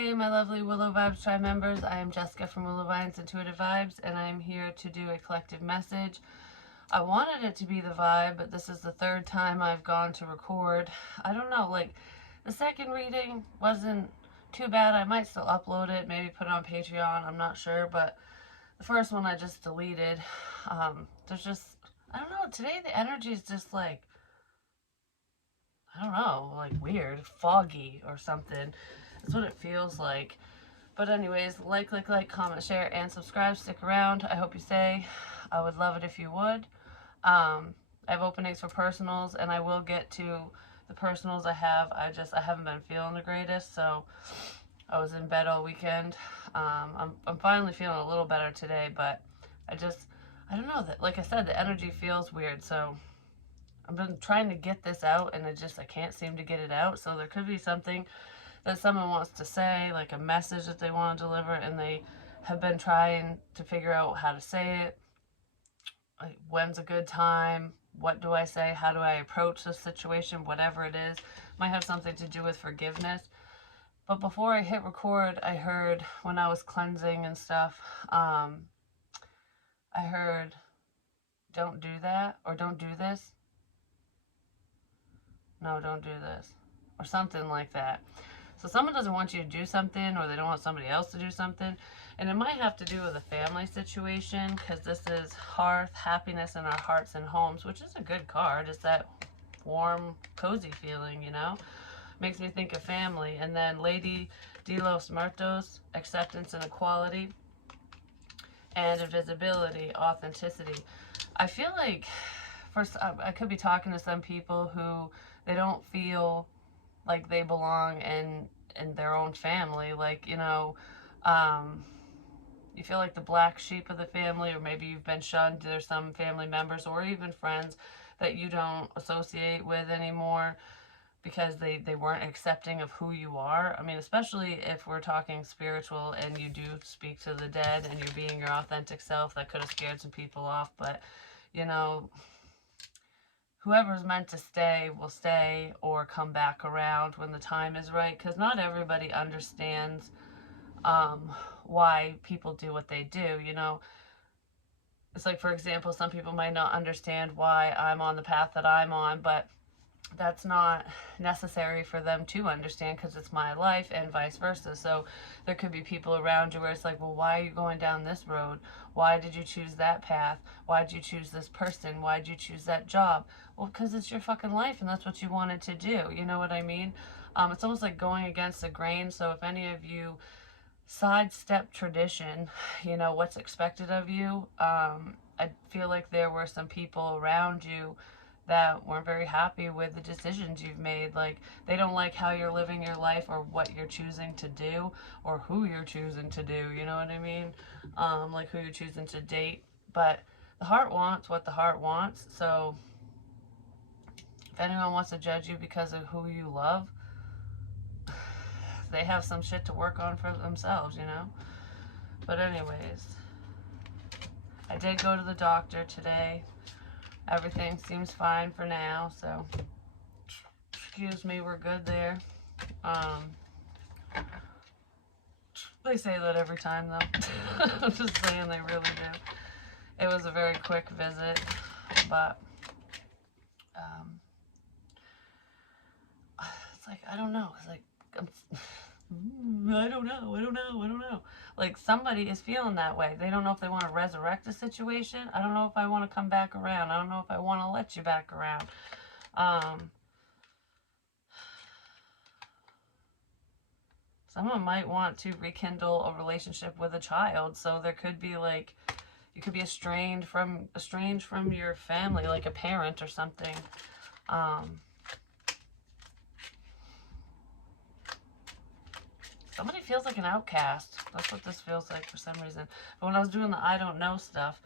Hey, my lovely Willow Vibes Tribe members. I am Jessica from Willow Vines Intuitive Vibes, and I'm here to do a collective message. I wanted it to be the vibe, but this is the third time I've gone to record. I don't know, like, the second reading wasn't too bad. I might still upload it, maybe put it on Patreon, I'm not sure, but the first one I just deleted. There's just, I don't know, today the energy is just like, I don't know, like weird, foggy or something. That's what it feels like. But anyways, like, comment, share, and subscribe. Stick around. I hope you stay. I would love it if you would. I have openings for personals, and I will get to the personals I have. I haven't been feeling the greatest, so I was in bed all weekend. I'm finally feeling a little better today, but I don't know, that, like I said, the energy feels weird, so I've been trying to get this out, and I can't seem to get it out. So there could be something that someone wants to say, like a message that they want to deliver, and they have been trying to figure out how to say it. Like, when's a good time? What do I say? How do I approach the situation? Whatever it is, might have something to do with forgiveness. But before I hit record, I heard, when I was cleansing and stuff, I heard, don't do that, or don't do this. No, don't do this, or something like that. So someone doesn't want you to do something, or they don't want somebody else to do something. And it might have to do with a family situation, because this is hearth, happiness in our hearts and homes, which is a good card. It's that warm, cozy feeling, you know? Makes me think of family. And then Lady de los Muertos, acceptance and equality, and invisibility, authenticity. I feel like, first, I could be talking to some people who they don't feel like they belong in their own family. Like, you feel like the black sheep of the family, or maybe you've been shunned. There's some family members or even friends that you don't associate with anymore because they weren't accepting of who you are. I mean, especially if we're talking spiritual and you do speak to the dead and you're being your authentic self, that could have scared some people off. But, you know, whoever's meant to stay will stay or come back around when the time is right, because not everybody understands why people do what they do. It's like, for example, some people might not understand why I'm on the path that I'm on, but that's not necessary for them to understand, because it's my life, and vice versa. So there could be people around you where it's like, well, why are you going down this road? Why did you choose that path? Why did you choose this person? Why did you choose that job? Well, because it's your fucking life, and that's what you wanted to do. You know what I mean? It's almost like going against the grain. So if any of you sidestep tradition, what's expected of you, I feel like there were some people around you that weren't very happy with the decisions you've made. Like, they don't like how you're living your life, or what you're choosing to do, or who you're choosing to do. You know what I mean? Like, who you're choosing to date. But the heart wants what the heart wants. So if anyone wants to judge you because of who you love, they have some shit to work on for themselves. But anyways, I did go to the doctor today. Everything seems fine for now, so excuse me, we're good there. They say that every time, though. I'm just saying, they really do. It was a very quick visit, but it's like, I don't know. It's like, I don't know. Like, somebody is feeling that way. They don't know if they want to resurrect the situation. I don't know if I want to come back around. I don't know if I want to let you back around. Someone might want to rekindle a relationship with a child. So there could be, like, you could be estranged from your family, like a parent or something. Somebody feels like an outcast. That's what this feels like for some reason. But when I was doing the I don't know stuff,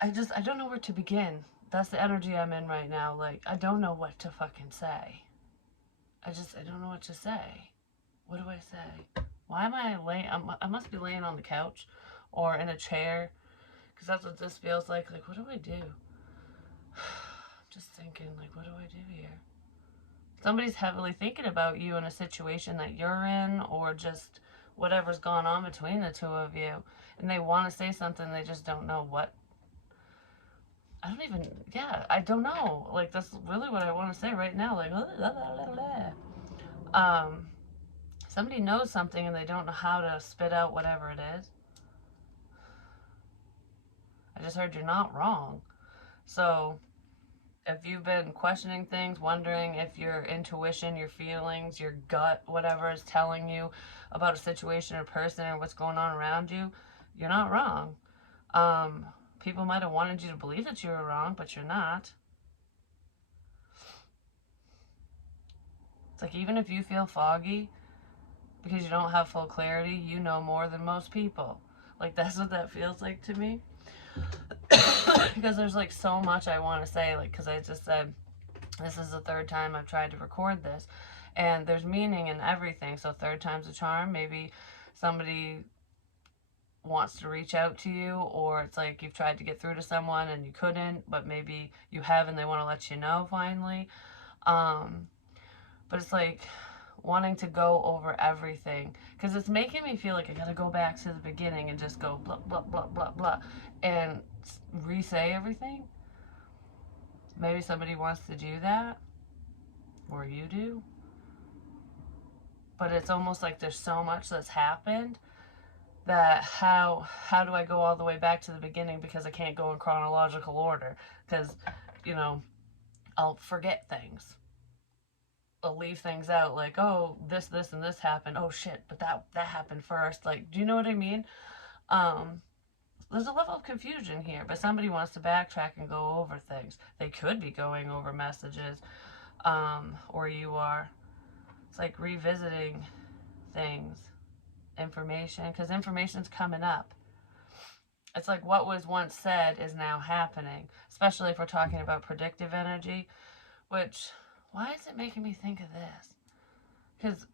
I don't know where to begin. That's the energy I'm in right now. Like, I don't know what to fucking say. I don't know what to say. What do I say? Why am I laying? I must be laying on the couch or in a chair, because that's what this feels like. Like, what do I do? I'm just thinking, like, what do I do here? Somebody's heavily thinking about you in a situation that you're in, or just whatever's gone on between the two of you. And they want to say something, they just don't know what. I don't know. Like, that's really what I want to say right now. Like, um, somebody knows something and they don't know how to spit out whatever it is. I just heard you're not wrong. So, if you've been questioning things, wondering if your intuition, your feelings, your gut, whatever is telling you about a situation or person or what's going on around you, you're not wrong. People might have wanted you to believe that you were wrong, but you're not. It's like, even if you feel foggy because you don't have full clarity, you know more than most people. Like, that's what that feels like to me. Because there's like so much I want to say, like, because I just said this is the third time I've tried to record this, and there's meaning in everything. So third time's a charm. Maybe somebody wants to reach out to you, or it's like you've tried to get through to someone and you couldn't, but maybe you have and they want to let you know finally. But it's like wanting to go over everything, because it's making me feel like I gotta go back to the beginning and just go blah blah blah blah blah and re-say everything. Maybe somebody wants to do that, or you do, but it's almost like there's so much that's happened that how do I go all the way back to the beginning, because I can't go in chronological order, because I'll forget things. I'll leave things out, like, oh, this and this happened. Oh shit, but that happened first. Like, do you know what I mean? There's a level of confusion here, but somebody wants to backtrack and go over things. They could be going over messages, or you are. It's like revisiting things, information, because information's coming up. It's like what was once said is now happening, especially if we're talking about predictive energy, which, why is it making me think of this? Because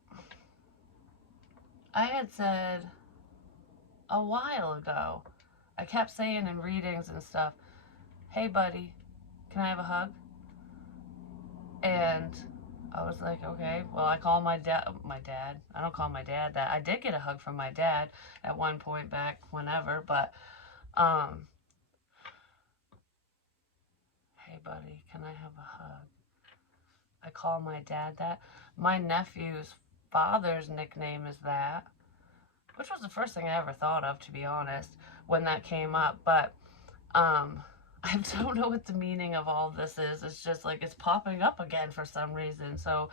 I had said a while ago, I kept saying in readings and stuff, hey buddy, can I have a hug? And I was like, okay. Well, I call my dad. I don't call my dad that. I did get a hug from my dad at one point back whenever, but hey buddy, can I have a hug? I call my dad that. My nephew's father's nickname is that, which was the first thing I ever thought of, to be honest, when that came up. But I don't know what the meaning of all of this is. It's just like it's popping up again for some reason. So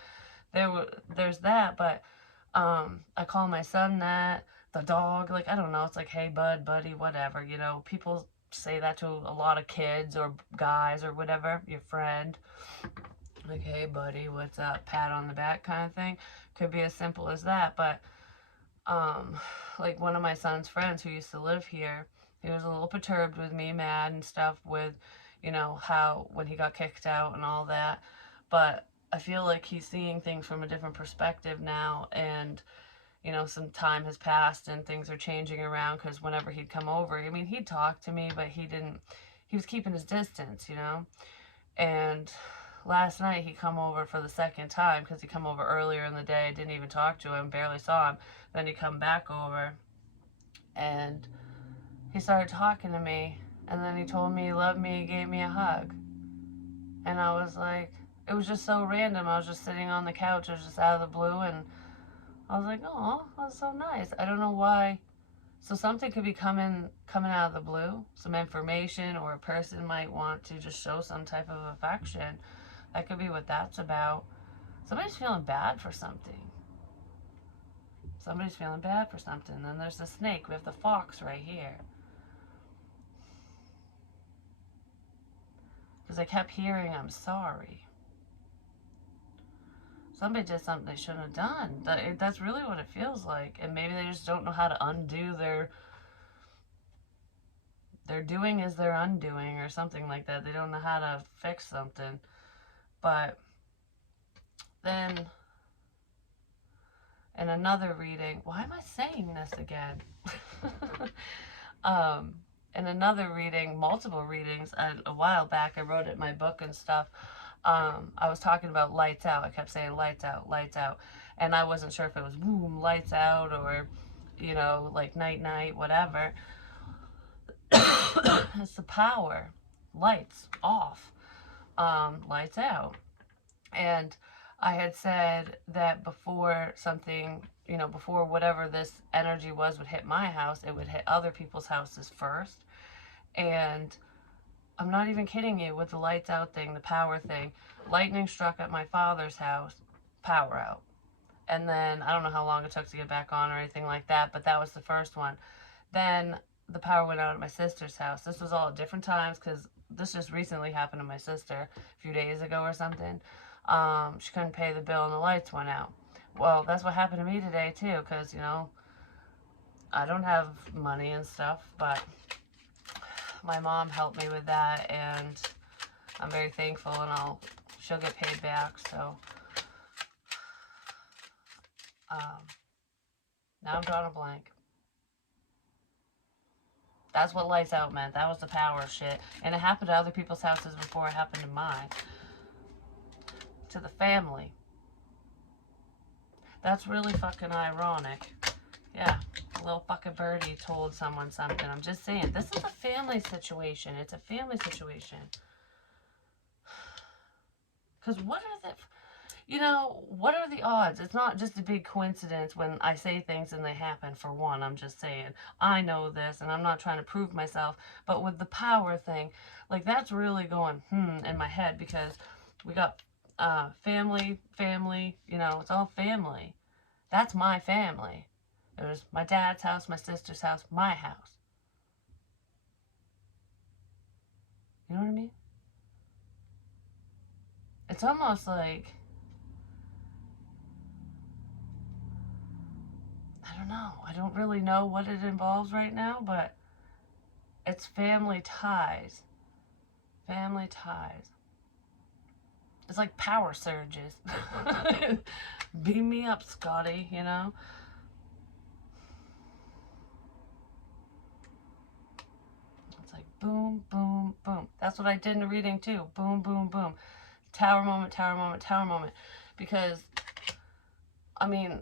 there's that. But I call my son that. The dog, like, I don't know. It's like, hey bud, buddy, whatever. People say that to a lot of kids or guys or whatever. Your friend. Like, hey buddy, what's up? Pat on the back kind of thing. Could be as simple as that. But like one of my son's friends who used to live here, he was a little perturbed with me, mad and stuff with, how when he got kicked out and all that. But I feel like he's seeing things from a different perspective now, and some time has passed and things are changing around, because whenever he'd come over, I mean, he'd talk to me, but he was keeping his distance, and last night he come over for the second time, because he come over earlier in the day. I didn't even talk to him, barely saw him. Then he come back over and he started talking to me, and then he told me he loved me, he gave me a hug. And I was like, it was just so random. I was just sitting on the couch, it was just out of the blue, and I was like, oh, that's so nice. I don't know why. So something could be coming out of the blue, some information, or a person might want to just show some type of affection. That could be what that's about. Somebody's feeling bad for something. Somebody's feeling bad for something. Then there's the snake. We have the fox right here. Because I kept hearing, I'm sorry. Somebody did something they shouldn't have done. That's really what it feels like. And maybe they just don't know how to undo their doing is their undoing, or something like that. They don't know how to fix something. But then in another reading, why am I saying this again? In another reading, multiple readings, a while back, I wrote it in my book and stuff. I was talking about lights out. I kept saying lights out, lights out. And I wasn't sure if it was boom, lights out, or, you know, like night, night, whatever. It's the power. Lights off, lights out. And I had said that before something, you know, before whatever this energy was would hit my house, it would hit other people's houses first. And I'm not even kidding you with the lights out thing, the power thing. Lightning struck at my father's house, power out. And then I don't know how long it took to get back on or anything like that, but that was the first one. Then the power went out at my sister's house. This was all at different times because this just recently happened to my sister a few days ago or something. She couldn't pay the bill and the lights went out. Well, that's what happened to me today too, because, you know, I don't have money and stuff, but my mom helped me with that, and I'm very thankful, and she'll get paid back. So now I'm drawing a blank. That's what lights out meant. That was the power shit. And it happened to other people's houses before it happened to mine. To the family. That's really fucking ironic. Yeah, a little fucking birdie told someone something. I'm just saying, this is a family situation. It's a family situation. Because what are the... You know, what are the odds? It's not just a big coincidence when I say things and they happen, for one. I'm just saying, I know this, and I'm not trying to prove myself. But with the power thing, like, that's really going, in my head, because we got family, you know, it's all family. That's my family. There's my dad's house, my sister's house, my house. You know what I mean? It's almost like... I don't know. I don't really know what it involves right now, but it's family ties. Family ties. It's like power surges. Beam me up, Scotty, you know? It's like boom, boom, boom. That's what I did in the reading too. Boom, boom, boom. Tower moment, tower moment, tower moment. Because, I mean...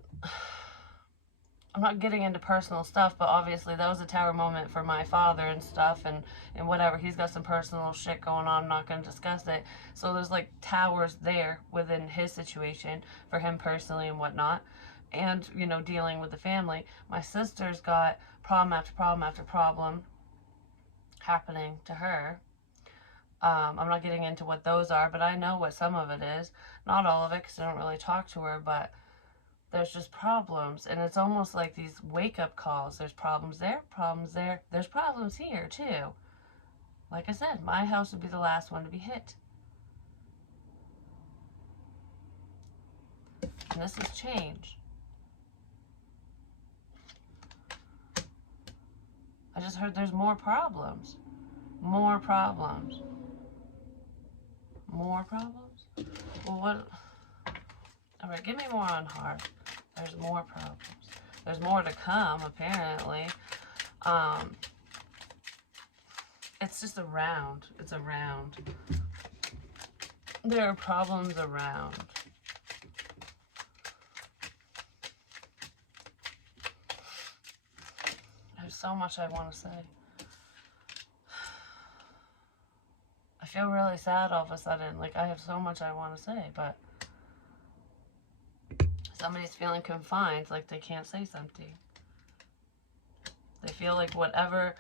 I'm not getting into personal stuff, but obviously that was a tower moment for my father and stuff, and whatever. He's got some personal shit going on. I'm not going to discuss it. So there's like towers there within his situation for him personally and whatnot. And, you know, dealing with the family. My sister's got problem after problem after problem happening to her. I'm not getting into what those are, but I know what some of it is. Not all of it, because I don't really talk to her, but... there's just problems, and it's almost like these wake-up calls. There's problems there, there's problems here too. Like I said, my house would be the last one to be hit, and this is change. I just heard there's more problems. More problems. Well, what? Alright, give me more on heart. There's more problems. There's more to come, apparently. It's just around. It's around. There are problems around. There's so much I want to say. I feel really sad all of a sudden. Like, I have so much I want to say, but... somebody's feeling confined, like they can't say something. They feel like whatever,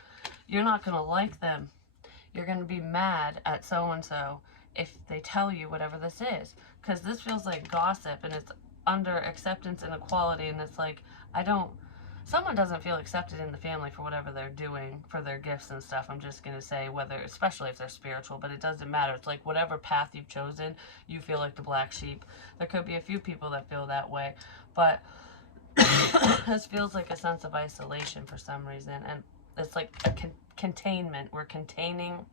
you're not going to like them. You're going to be mad at so-and-so if they tell you whatever this is. Because this feels like gossip, and it's under acceptance and equality, and it's like, someone doesn't feel accepted in the family for whatever they're doing, for their gifts and stuff. I'm just going to say, whether, especially if they're spiritual, but it doesn't matter. It's like whatever path you've chosen, you feel like the black sheep. There could be a few people that feel that way, but this feels like a sense of isolation for some reason, and it's like a containment. We're containing.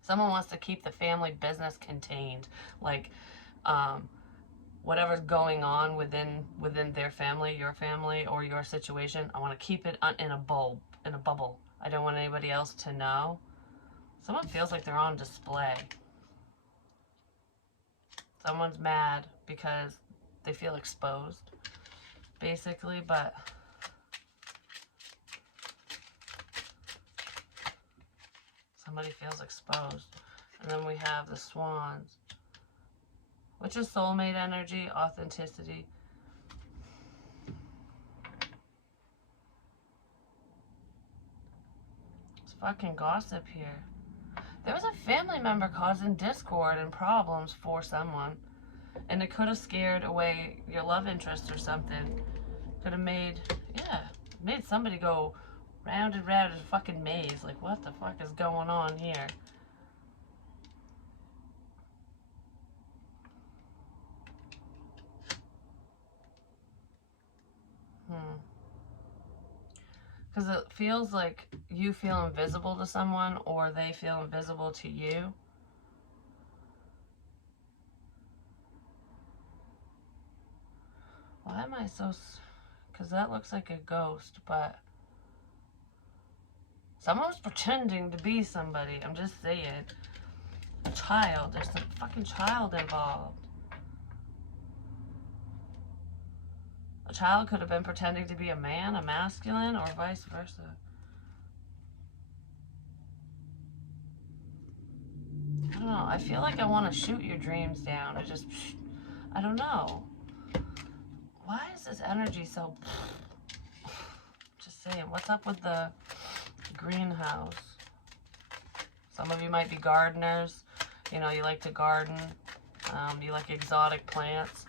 Someone wants to keep the family business contained, like, whatever's going on within their family, your family, or your situation. I want to keep it in a bubble. I don't want anybody else to know. Someone feels like they're on display. Someone's mad because they feel exposed, basically, but somebody feels exposed. And then we have the swans, which is soulmate energy, authenticity. It's fucking gossip here. There was a family member causing discord and problems for someone. And it could have scared away your love interest or something. Could have made, yeah, made somebody go round and round in a fucking maze. Like, what the fuck is going on here? Because it feels like you feel invisible to someone or they feel invisible to you. Why am I so... Because that looks like a ghost, but... Someone's pretending to be somebody. I'm just saying. A child. There's some fucking child involved. A child could have been pretending to be a man, a masculine, or vice versa. I don't know. I feel like I want to shoot your dreams down. I don't know. Why is this energy so... Just saying. What's up with the greenhouse? Some of you might be gardeners. You know, you like to garden. You like exotic plants.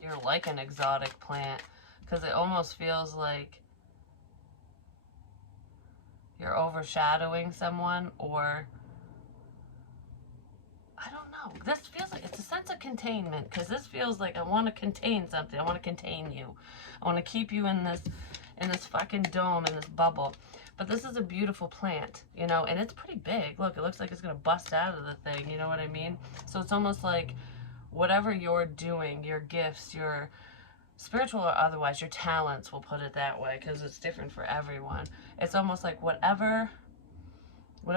You're like an exotic plant because it almost feels like you're overshadowing someone, or I don't know. This feels like it's a sense of containment, because this feels like I want to contain something. I want to contain you. I want to keep you in this fucking dome, in this bubble. But this is a beautiful plant, you know, and it's pretty big. Look, it looks like it's going to bust out of the thing, you know what I mean? So it's almost like whatever you're doing, your gifts, your spiritual or otherwise, your talents, we'll put it that way, because it's different for everyone. It's almost like whatever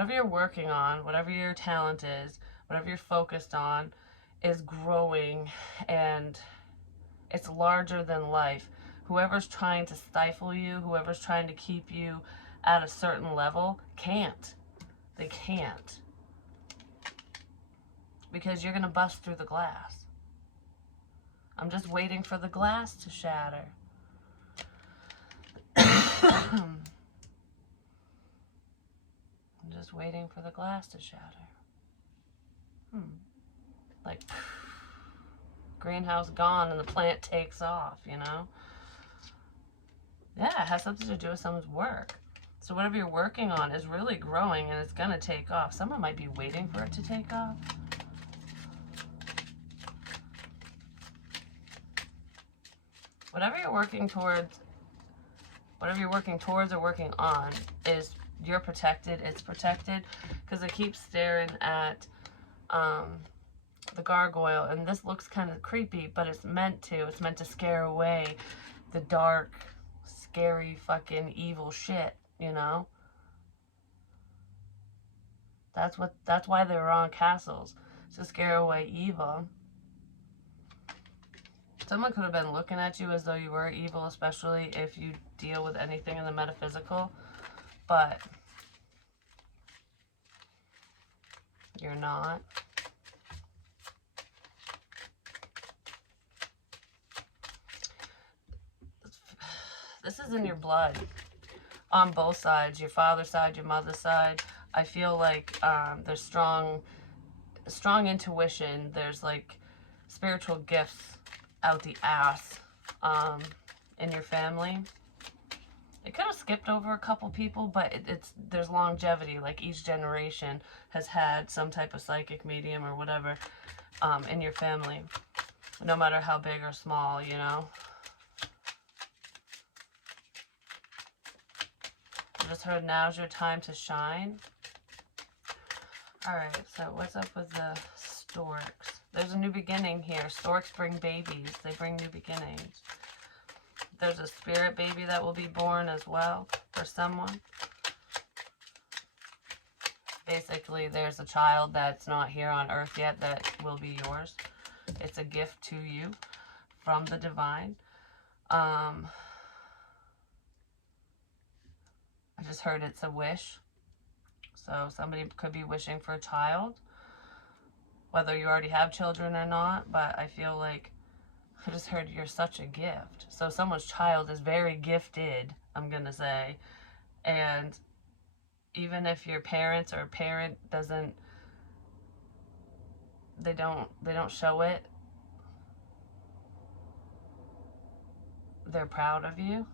you're working on, whatever your talent is, whatever you're focused on, is growing, and it's larger than life. Whoever's trying to stifle you, whoever's trying to keep you at a certain level, can't. They can't. Because you're going to bust through the glass. I'm just waiting for the glass to shatter. I'm just waiting for the glass to shatter. Like, greenhouse gone and the plant takes off, you know? Yeah, it has something to do with someone's work. So whatever you're working on is really growing and it's going to take off. Someone might be waiting for it to take off. Whatever you're working towards or working on is, you're protected, it's protected, because I keep staring at the gargoyle, and this looks kind of creepy, but it's meant to scare away the dark, scary, fucking evil shit, you know? That's why they were on castles, to scare away evil. Someone could have been looking at you as though you were evil, especially if you deal with anything in the metaphysical, but you're not. This is in your blood on both sides, your father's side, your mother's side. I feel like there's strong intuition. There's like spiritual gifts out the ass in your family. It could have skipped over a couple people, but there's longevity. Like each generation has had some type of psychic medium or whatever in your family, no matter how big or small, you know. I just heard now's your time to shine. Alright, so what's up with the storks? There's a new beginning here. Storks bring babies. They bring new beginnings. There's a spirit baby that will be born as well for someone. Basically, there's a child that's not here on earth yet that will be yours. It's a gift to you from the divine. I just heard it's a wish. So somebody could be wishing for a child, whether you already have children or not, but I feel like I just heard you're such a gift. So someone's child is very gifted, I'm going to say. And even if your parents or a parent doesn't, they don't show it, they're proud of you.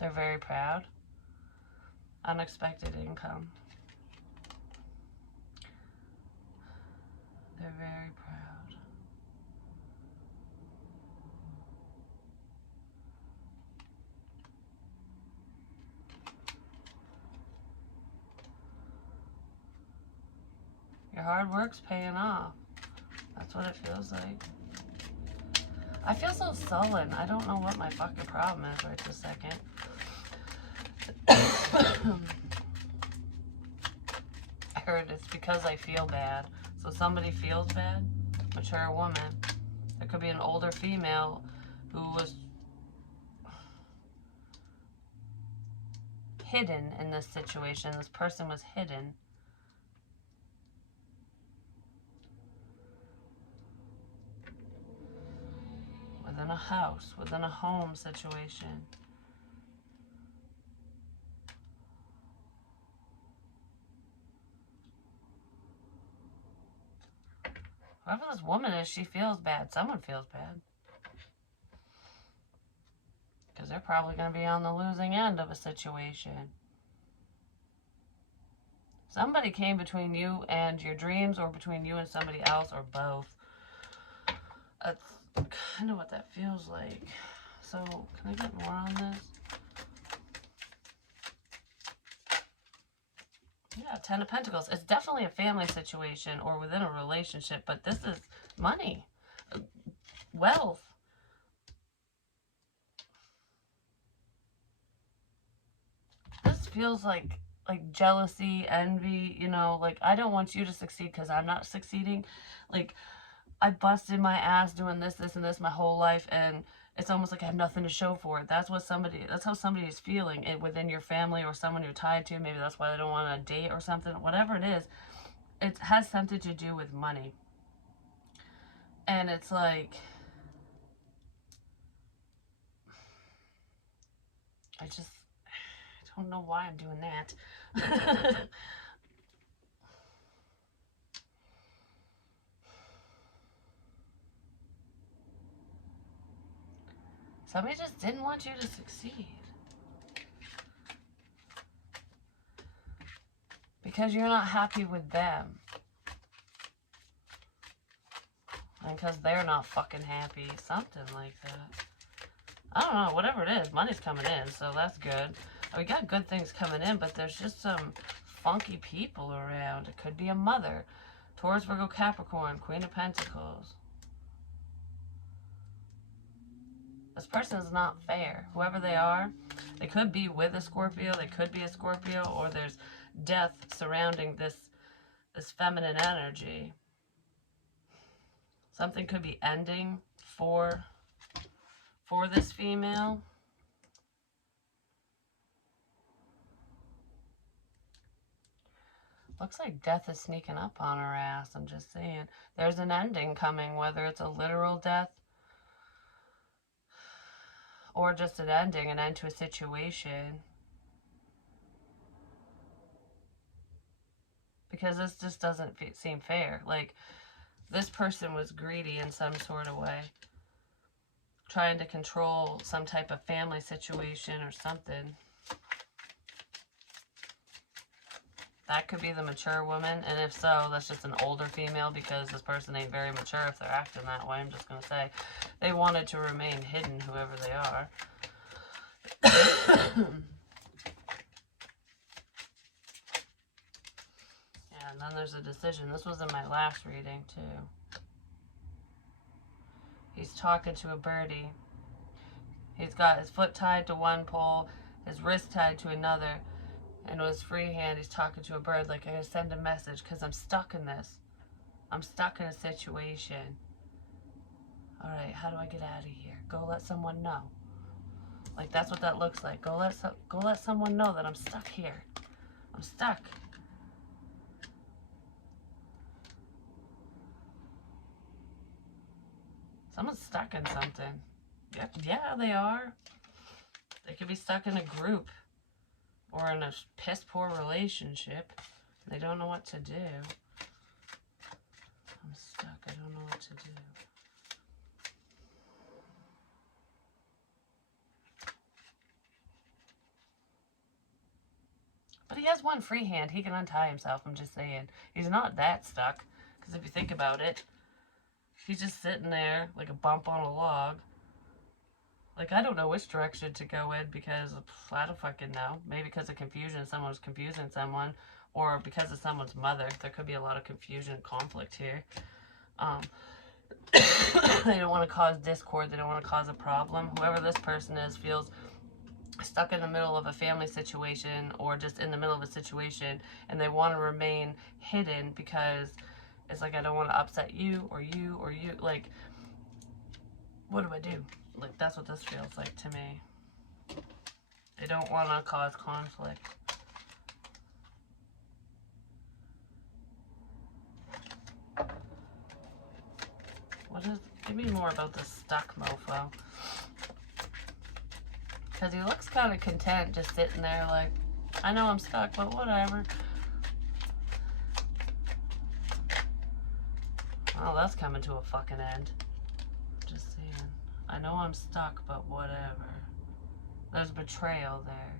They're very proud. Unexpected income. They're very proud. Your hard work's paying off. That's what it feels like. I feel so sullen. I don't know what my fucking problem is right this second. I heard it's because I feel bad. So somebody feels bad. Mature woman. There could be an older female who was hidden in this situation. This person was hidden. Within a house, within a home situation. Whoever this woman is, she feels bad. Someone feels bad. Because they're probably going to be on the losing end of a situation. Somebody came between you and your dreams, or between you and somebody else, or both. That's kind of what that feels like. So, can I get more on this? Yeah, Ten of Pentacles. It's definitely a family situation or within a relationship, but this is money, wealth. This feels like jealousy, envy, you know, like I don't want you to succeed because I'm not succeeding. Like I busted my ass doing this, this, and this my whole life, and it's almost like I have nothing to show for it. That's how somebody is feeling it within your family or someone you're tied to. Maybe that's why they don't want to date or something. Whatever it is, it has something to do with money. And it's like, I don't know why I'm doing that. Somebody just didn't want you to succeed. Because you're not happy with them. And because they're not fucking happy. Something like that. I don't know. Whatever it is, money's coming in, so that's good. We got good things coming in, but there's just some funky people around. It could be a mother. Taurus, Virgo, Capricorn, Queen of Pentacles. This person is not fair. Whoever they are, they could be with a Scorpio, they could be a Scorpio, or there's death surrounding this feminine energy. Something could be ending for this female. Looks like death is sneaking up on her ass. I'm just saying. There's an ending coming, whether it's a literal death or just an ending, an end to a situation. Because this just doesn't seem fair. Like, this person was greedy in some sort of way. Trying to control some type of family situation or something. That could be the mature woman, and if so, that's just an older female because this person ain't very mature if they're acting that way. I'm just going to say they wanted to remain hidden, whoever they are. Yeah, and then there's a decision. This was in my last reading, too. He's talking to a birdie. He's got his foot tied to one pole, his wrist tied to another. And with his free hand, he's talking to a bird like, I gotta send a message because I'm stuck in this. I'm stuck in a situation. All right, how do I get out of here? Go let someone know. Like, that's what that looks like. Go let someone know that I'm stuck here. I'm stuck. Someone's stuck in something. Yeah, they are. They could be stuck in a group or in a piss poor relationship. They don't know what to do. I'm stuck. I don't know what to do. But he has one free hand. He can untie himself. I'm just saying. He's not that stuck. Because if you think about it, he's just sitting there like a bump on a log. Like, I don't know which direction to go in because I don't fucking know. Maybe because of confusion, someone's confusing someone. Or because of someone's mother. There could be a lot of confusion and conflict here. They don't want to cause discord. They don't want to cause a problem. Whoever this person is feels stuck in the middle of a family situation or just in the middle of a situation, and they want to remain hidden because it's like, I don't want to upset you or you or you. Like, what do I do? Like, that's what this feels like to me. They don't want to cause conflict. Give me more about this stuck mofo. Because he looks kind of content just sitting there like, I know I'm stuck, but whatever. Oh, that's coming to a fucking end. Just saying. I know I'm stuck, but whatever. There's betrayal there.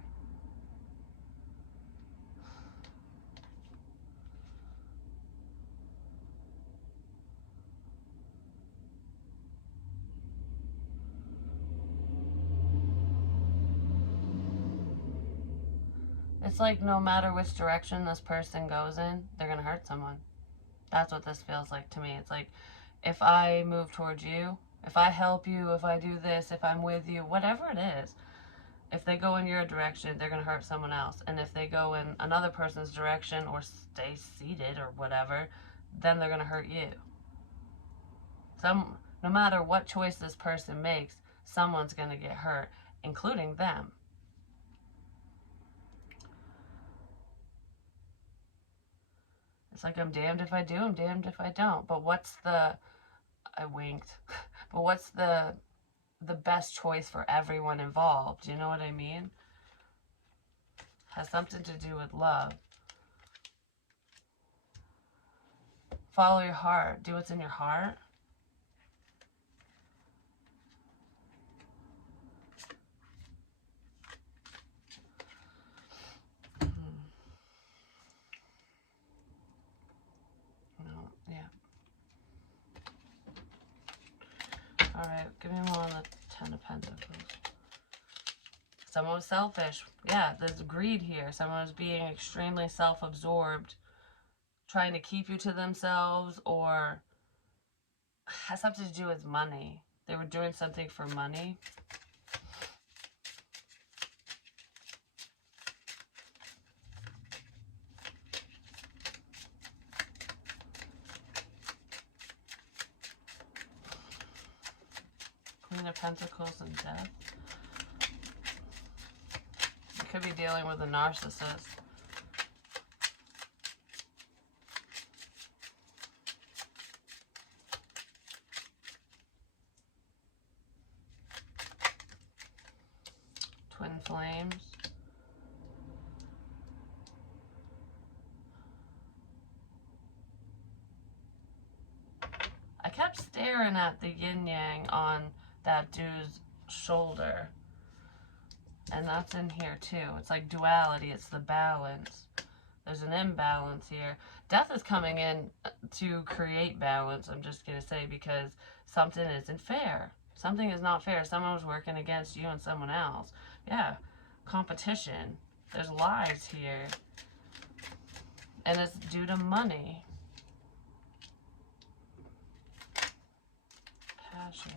It's like no matter which direction this person goes in, they're going to hurt someone. That's what this feels like to me. It's like, if I move towards you, if I help you, if I do this, if I'm with you, whatever it is, if they go in your direction, they're going to hurt someone else. And if they go in another person's direction or stay seated or whatever, then they're going to hurt you. No matter what choice this person makes, someone's going to get hurt, including them. It's like, I'm damned if I do, I'm damned if I don't. But I winked. But what's the best choice for everyone involved? You know what I mean? Has something to do with love. Follow your heart. Do what's in your heart. No, yeah. Alright, give me more on the Ten of Pentacles. Someone was selfish. Yeah, there's greed here. Someone was being extremely self-absorbed, trying to keep you to themselves, or has something to do with money. They were doing something for money. Queen of Pentacles and Death. You could be dealing with a narcissist. Twin flames. I kept staring at the yin-yang on that dude's shoulder. And that's in here too. It's like duality. It's the balance. There's an imbalance here. Death is coming in to create balance, I'm just going to say, because something isn't fair. Something is not fair. Someone was working against you and someone else. Yeah. Competition. There's lies here. And it's due to money. Passion.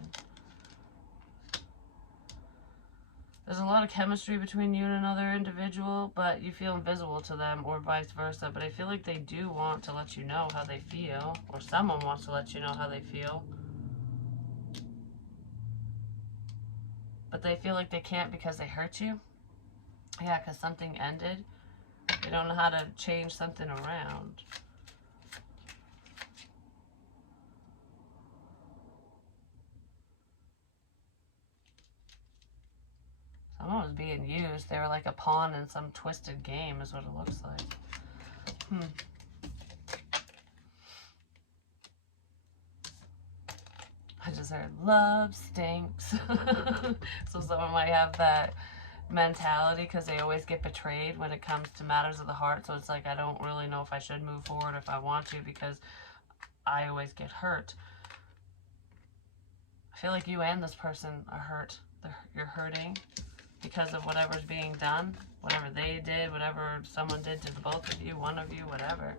There's a lot of chemistry between you and another individual, but you feel invisible to them, or vice versa. But I feel like they do want to let you know how they feel, or someone wants to let you know how they feel. But they feel like they can't because they hurt you. Yeah, because something ended. They don't know how to change something around. Someone was being used. They were like a pawn in some twisted game is what it looks like. I just heard love stinks. So someone might have that mentality because they always get betrayed when it comes to matters of the heart. So it's like, I don't really know if I should move forward, if I want to, because I always get hurt. I feel like you and this person are hurt. You're hurting because of whatever's being done, whatever they did, whatever someone did to the both of you, one of you, whatever.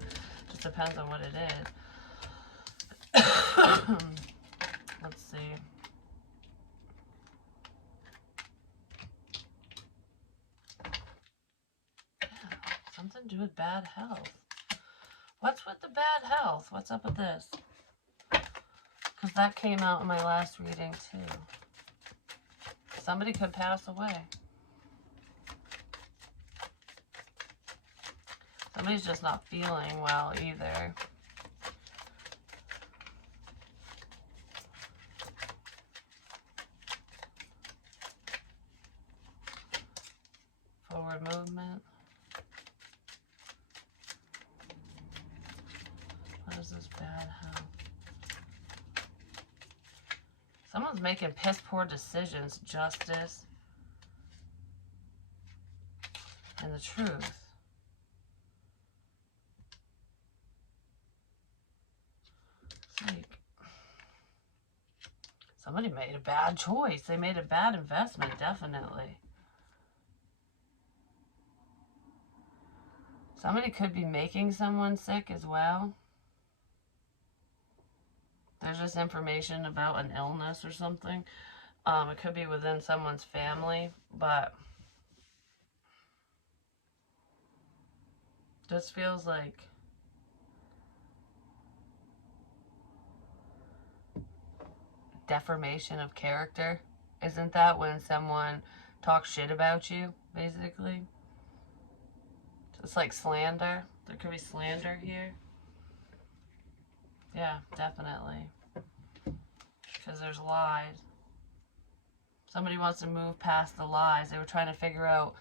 Just depends on what it is. Let's see. Yeah, something to do with bad health. What's with the bad health? What's up with this? Because that came out in my last reading too. Somebody could pass away. Somebody's just not feeling well either. Forward movement. What is this bad health? Someone's making piss poor decisions. Justice. And the truth. It's like somebody made a bad choice. They made a bad investment, definitely. Somebody could be making someone sick as well. There's just information about an illness or something. It could be within someone's family, but this feels like defamation of character. Isn't that when someone talks shit about you, basically? It's like slander. There could be slander here. Yeah, definitely. Because there's lies. Somebody wants to move past the lies. They were trying to figure out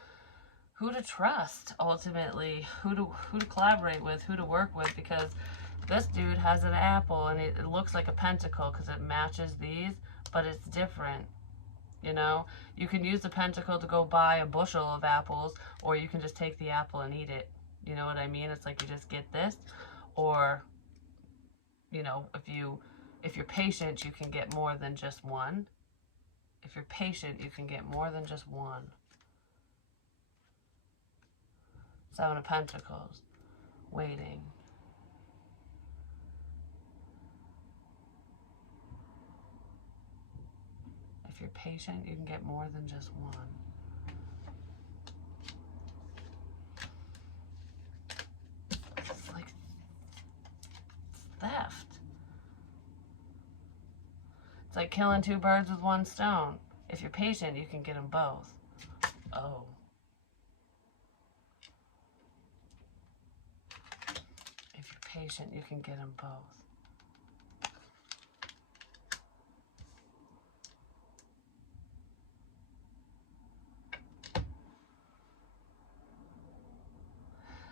who to trust, ultimately. Who to collaborate with, who to work with. Because this dude has an apple, and it looks like a pentacle because it matches these, but it's different. You know, you can use the pentacle to go buy a bushel of apples, or you can just take the apple and eat it. You know what I mean? It's like you just get this, or, you know, if you're patient, you can get more than just one. If you're patient, you can get more than just one. Seven of Pentacles, waiting. If you're patient, you can get more than just one. It's like theft. It's like killing two birds with one stone. If you're patient, you can get them both. Oh. If you're patient, you can get them both.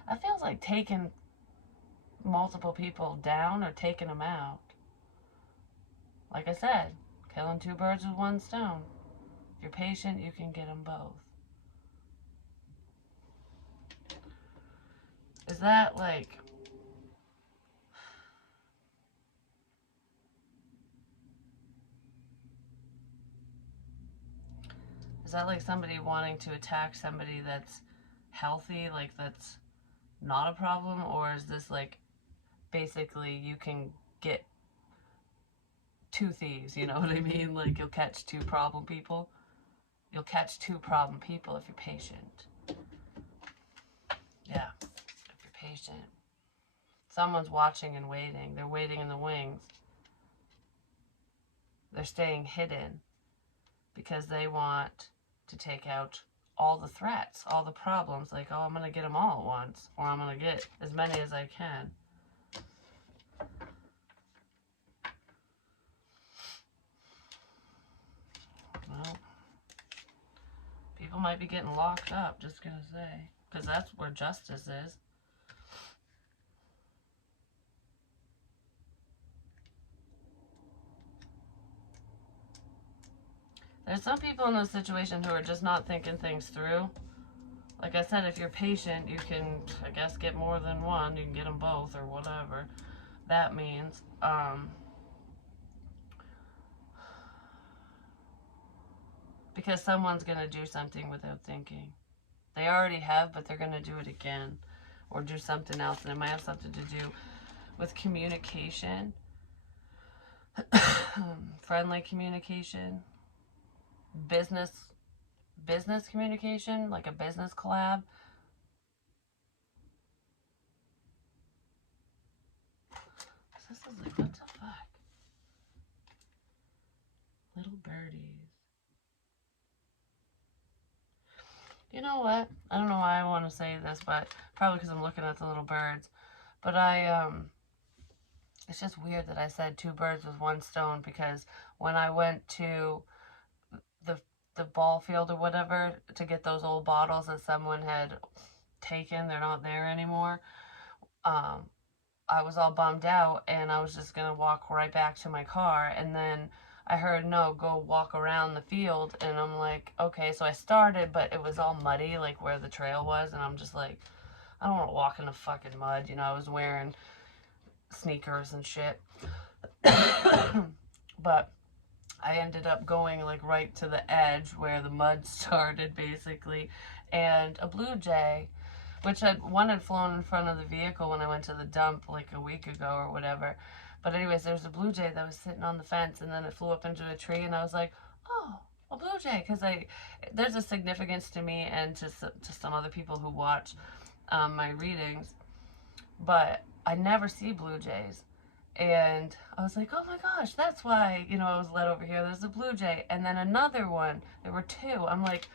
That feels like taking multiple people down or taking them out. Like I said, killing two birds with one stone. If you're patient, you can get them both. Is that like... Is that like somebody wanting to attack somebody that's healthy, like that's not a problem? Or is this like basically you can get two thieves, you know what I mean? Like you'll catch two problem people. You'll catch 2 problem people if you're patient. Yeah, if you're patient. Someone's watching and waiting. They're waiting in the wings. They're staying hidden because they want to take out all the threats, all the problems. Like, oh, I'm going to get them all at once, or I'm going to get as many as I can. Well, people might be getting locked up, just going to say, because that's where justice is. There's some people in this situation who are just not thinking things through. Like I said, if you're patient, you can, I guess, get more than one. You can get them both or whatever that means. Because someone's going to do something without thinking. They already have, but they're going to do it again or do something else. And it might have something to do with communication, friendly communication, business communication, like a business collab. This is like, what the fuck? Little birdies. You know what? I don't know why I want to say this, but probably because I'm looking at the little birds. But it's just weird that I said 2 birds with 1 stone, because when I went to the ball field or whatever to get those old bottles that someone had taken, they're not there anymore, I was all bummed out, and I was just going to walk right back to my car, and then I heard, no, go walk around the field, and I'm like, okay, so I started, but it was all muddy, like where the trail was, and I'm just like, I don't want to walk in the fucking mud, you know. I was wearing sneakers and shit. But I ended up going like right to the edge where the mud started, basically, and a blue jay, which one had flown in front of the vehicle when I went to the dump like a week ago or whatever. But anyways, there was a blue jay that was sitting on the fence, and then it flew up into a tree, and I was like, oh, a blue jay, because there's a significance to me and to some other people who watch my readings, but I never see blue jays. And I was like, oh my gosh, that's why, you know, I was led over here. There's a blue jay. And then another one. There were 2. I'm like,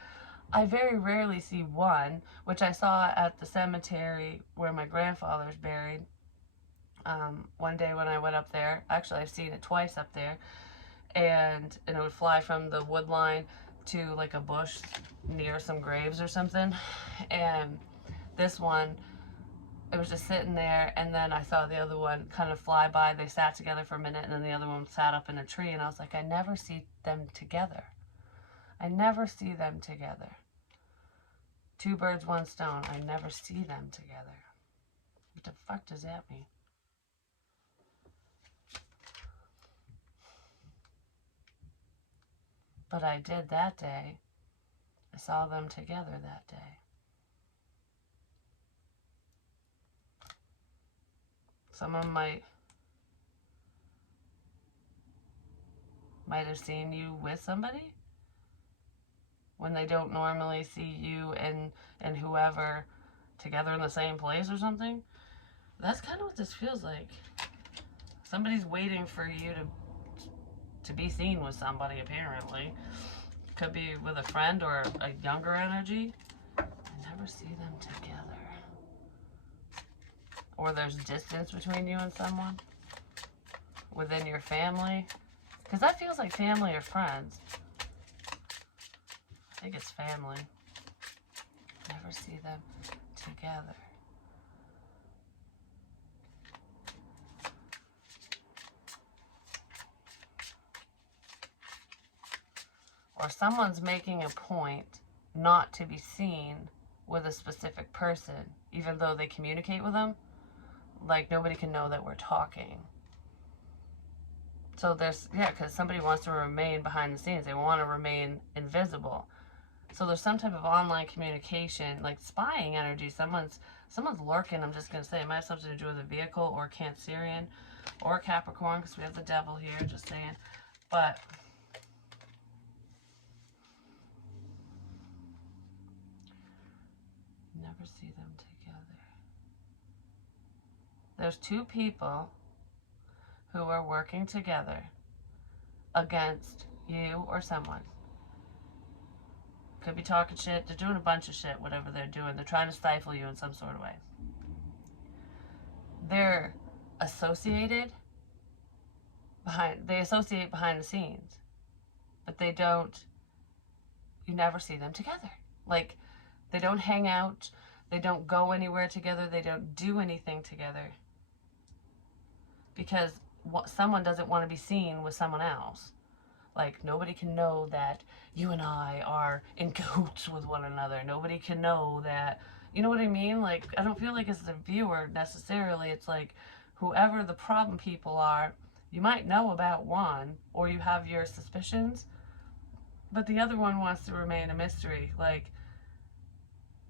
I very rarely see one, which I saw at the cemetery where my grandfather's buried. One day when I went up there, actually I've seen it twice up there, and it would fly from the wood line to like a bush near some graves or something. And this one, it was just sitting there, and then I saw the other one kind of fly by. They sat together for a minute, and then the other one sat up in a tree, and I was like, I never see them together. I never see them together. 2 birds, 1 stone. I never see them together. What the fuck does that mean? But I did that day. I saw them together that day. Someone might have seen you with somebody when they don't normally see you and whoever together in the same place or something. That's kind of what this feels like. Somebody's waiting for you to be seen with somebody, apparently. Could be with a friend or a younger energy. I never see them together. Or there's distance between you and someone within your family. Because that feels like family or friends. I think it's family. Never see them together. Or someone's making a point not to be seen with a specific person, even though they communicate with them. Like, nobody can know that we're talking. So there's, yeah, because somebody wants to remain behind the scenes. They want to remain invisible. So there's some type of online communication, like spying energy. Someone's lurking. I'm just going to say it might have something to do with a vehicle or Cancerian or Capricorn, because we have the devil here, just saying. But never see them together. There's two people who are working together against you or someone. Could be talking shit. They're doing a bunch of shit, whatever they're doing. They're trying to stifle you in some sort of way. They're associated they associate behind the scenes, but they don't, you never see them together. Like, they don't hang out, they don't go anywhere together, they don't do anything together because someone doesn't want to be seen with someone else. Like, nobody can know that you and I are in cahoots with one another. Nobody can know that, you know what I mean? Like, I don't feel like as a viewer necessarily, it's like whoever the problem people are, you might know about one, or you have your suspicions, but the other one wants to remain a mystery. Like,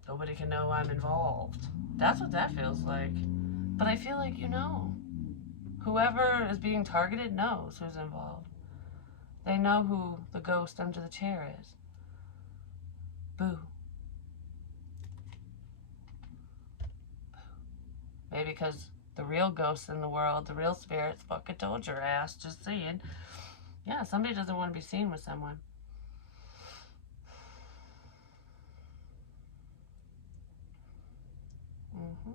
nobody can know I'm involved. That's what that feels like. But I feel like, you know, whoever is being targeted knows who's involved. They know who the ghost under the chair is. Boo. Maybe because the real ghosts in the world, the real spirits, fucking told your ass, just saying. Yeah, somebody doesn't want to be seen with someone. Mm-hmm.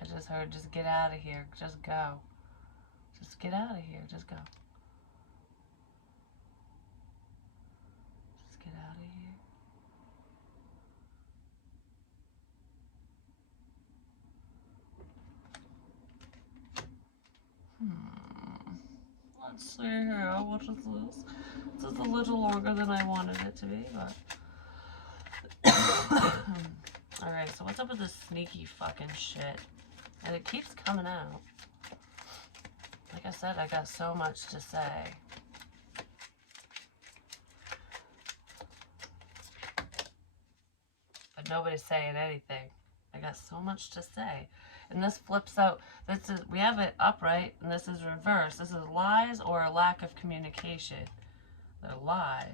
I just heard, just get out of here. Just go. Just get out of here. Just go. Just get out of here. Let's see here. What is this? This is a little longer than I wanted it to be, but... Alright, so what's up with this sneaky fucking shit? And it keeps coming out. Like I said, I got so much to say. But nobody's saying anything. I got so much to say. And this flips out. This is, we have it upright, and this is reverse. This is lies or a lack of communication. They're lies.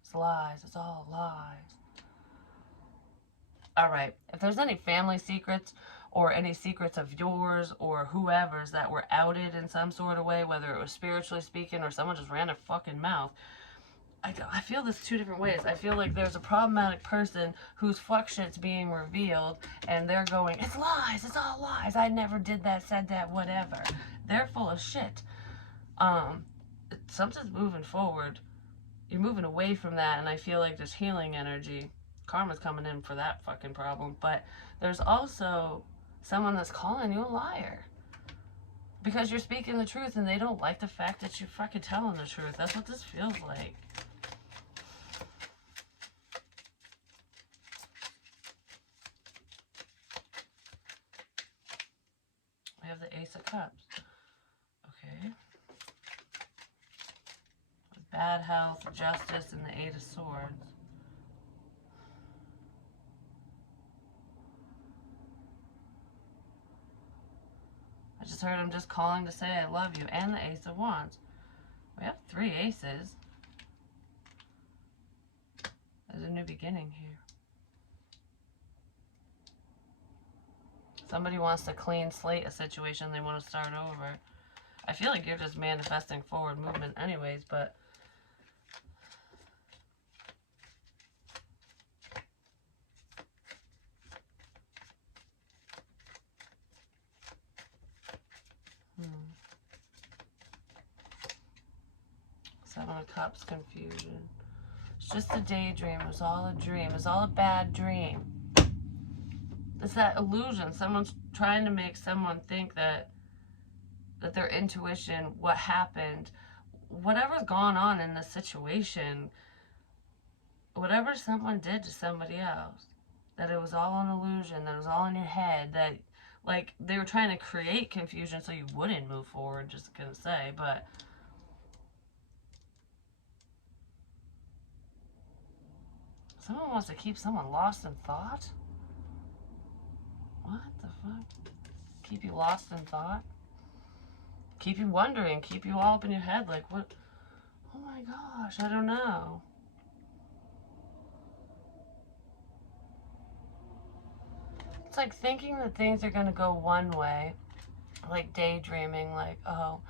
It's lies. It's all lies. Alright, if there's any family secrets or any secrets of yours or whoever's that were outed in some sort of way, whether it was spiritually speaking or someone just ran their fucking mouth, I feel this two different ways. I feel like there's a problematic person whose fuck shit's being revealed and they're going, it's lies, it's all lies, I never did that, said that, whatever. They're full of shit. Something's moving forward. You're moving away from that, and I feel like there's healing energy. Karma's coming in for that fucking problem. But there's also someone that's calling you a liar. Because you're speaking the truth and they don't like the fact that you're fucking telling the truth. That's what this feels like. We have the Ace of Cups. Okay. Bad health, justice, and the Eight of Swords. I just heard him just calling to say I love you. And the Ace of Wands. We have 3 aces. There's a new beginning here. Somebody wants to clean slate a situation. They want to start over. I feel like you're just manifesting forward movement anyways, but... Seven of Cups, confusion. It's just a daydream. It was all a dream. It was all a bad dream. It's that illusion. Someone's trying to make someone think that their intuition, what happened, whatever's gone on in the situation, whatever someone did to somebody else, that it was all an illusion, that it was all in your head, that, like, they were trying to create confusion so you wouldn't move forward, just gonna say, but... Someone wants to keep someone lost in thought? What the fuck? Keep you lost in thought? Keep you wondering, keep you all up in your head, like, what? Oh my gosh, I don't know. It's like thinking that things are going to go one way, like daydreaming, like, oh,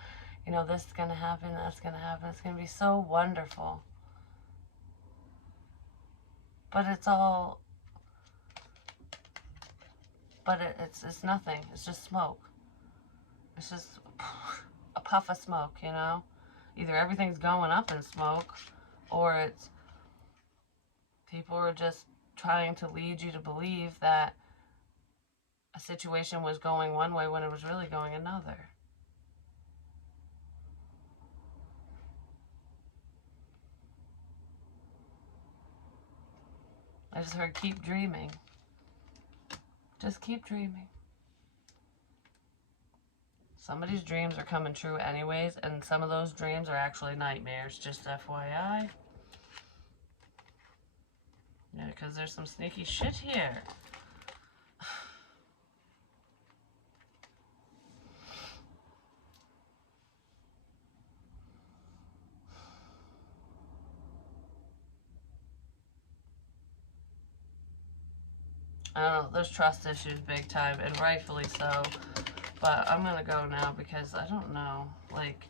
you know, this is going to happen, that's going to happen, it's going to be so wonderful. But it's all, but it's nothing. It's just smoke. It's just a puff of smoke, you know? Either everything's going up in smoke, or it's people are just trying to lead you to believe that a situation was going one way when it was really going another. I just heard keep dreaming. Just keep dreaming. Somebody's dreams are coming true anyways, and some of those dreams are actually nightmares, just FYI. Yeah, because there's some sneaky shit here. I don't know, there's trust issues big time, and rightfully so. But I'm gonna go now because I don't know, like,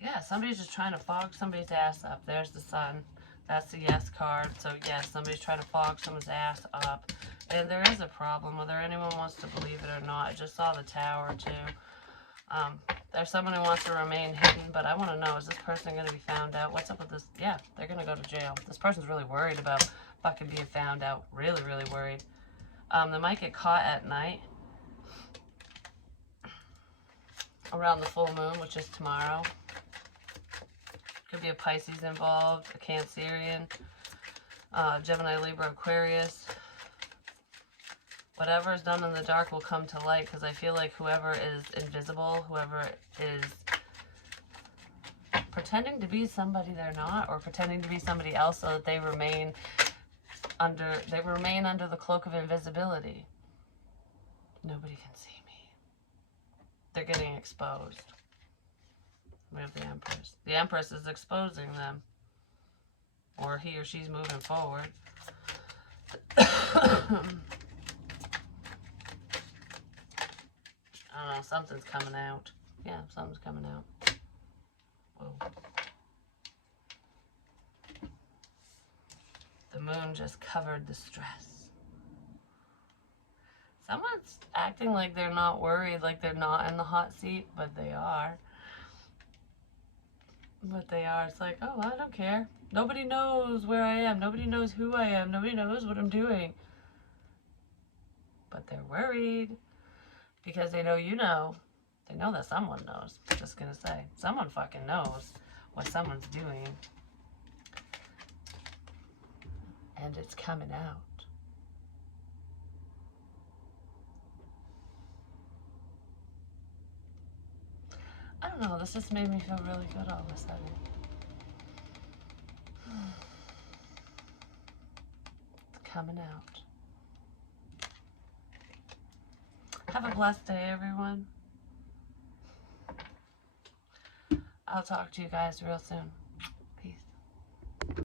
yeah, somebody's just trying to fog somebody's ass up. There's the sun. That's the yes card. So yes, somebody's trying to fog someone's ass up. And there is a problem, whether anyone wants to believe it or not. I just saw the tower too. There's someone who wants to remain hidden, but I want to know, is this person going to be found out? What's up with this? Yeah, they're going to go to jail. This person's really worried about fucking being found out. Really, really worried. They might get caught at night around the full moon, which is tomorrow. Could be a Pisces involved, a Cancerian, Gemini, Libra, Aquarius. Whatever is done in the dark will come to light, because I feel like whoever is invisible, whoever is pretending to be somebody they're not, or pretending to be somebody else so that they remain under the cloak of invisibility. Nobody can see me. They're getting exposed. We have the Empress. The Empress is exposing them. Or he or she's moving forward. I don't know, something's coming out. Yeah, something's coming out. Whoa. The moon just covered the stress. Someone's acting like they're not worried, like they're not in the hot seat, but they are. But they are. It's like, oh, I don't care. Nobody knows where I am. Nobody knows who I am. Nobody knows what I'm doing. But they're worried because they know you know. They know that someone knows. Just gonna say. Someone fucking knows what someone's doing. And it's coming out. I don't know, this just made me feel really good all of a sudden. It's coming out. Have a blessed day, everyone. I'll talk to you guys real soon.